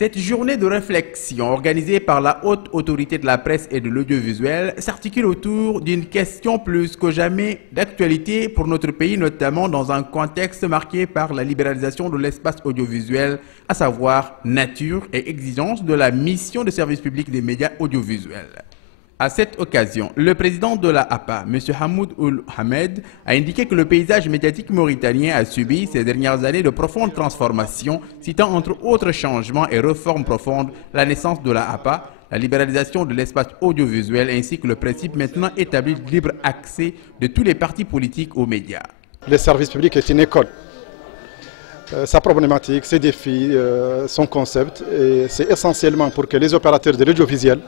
Cette journée de réflexion organisée par la Haute Autorité de la Presse et de l'Audiovisuel s'articule autour d'une question plus que jamais d'actualité pour notre pays, notamment dans un contexte marqué par la libéralisation de l'espace audiovisuel, à savoir nature et exigence de la mission de service public des médias audiovisuels. À cette occasion, le président de la APA, M. Hamoud Ould Hamed, a indiqué que le paysage médiatique mauritanien a subi ces dernières années de profondes transformations, citant entre autres changements et réformes profondes la naissance de la APA, la libéralisation de l'espace audiovisuel ainsi que le principe maintenant établi de libre accès de tous les partis politiques aux médias. Le service public est une école. Sa problématique, ses défis, son concept, c'est essentiellement pour que les opérateurs de l'audiovisuel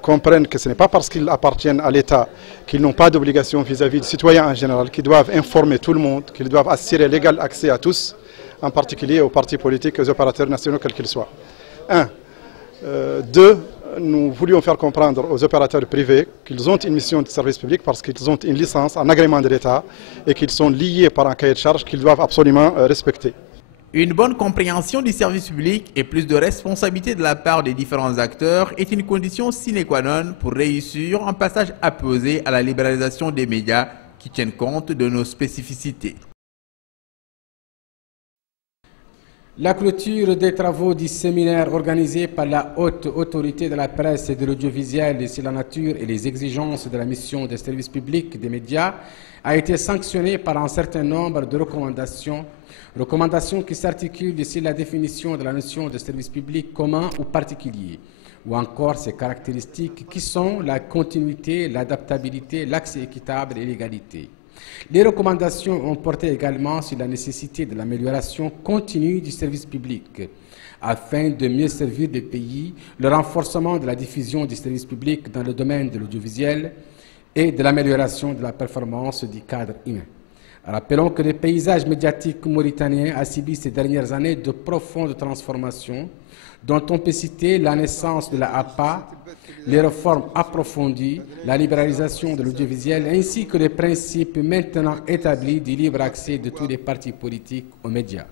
comprennent que ce n'est pas parce qu'ils appartiennent à l'État qu'ils n'ont pas d'obligation vis-à-vis des citoyens en général, qu'ils doivent informer tout le monde, qu'ils doivent assurer l'égal accès à tous, en particulier aux partis politiques et aux opérateurs nationaux quels qu'ils soient. Deux, nous voulions faire comprendre aux opérateurs privés qu'ils ont une mission de service public parce qu'ils ont une licence, un agrément de l'État et qu'ils sont liés par un cahier de charges qu'ils doivent absolument respecter. Une bonne compréhension du service public et plus de responsabilité de la part des différents acteurs est une condition sine qua non pour réussir un passage apaisé à la libéralisation des médias qui tiennent compte de nos spécificités. La clôture des travaux du séminaire organisé par la Haute Autorité de la Presse et de l'Audiovisuel sur la nature et les exigences de la mission de service public des médias a été sanctionnée par un certain nombre de recommandations qui s'articulent sur la définition de la notion de service public commun ou particulier, ou encore ses caractéristiques qui sont la continuité, l'adaptabilité, l'accès équitable et l'égalité. Les recommandations ont porté également sur la nécessité de l'amélioration continue du service public afin de mieux servir le pays, le renforcement de la diffusion du service public dans le domaine de l'audiovisuel et de l'amélioration de la performance du cadre humain. Rappelons que le paysage médiatique mauritanien a subi ces dernières années de profondes transformations, dont on peut citer la naissance de la APA, les réformes approfondies, la libéralisation de l'audiovisuel, ainsi que les principes maintenant établis du libre accès de tous les partis politiques aux médias.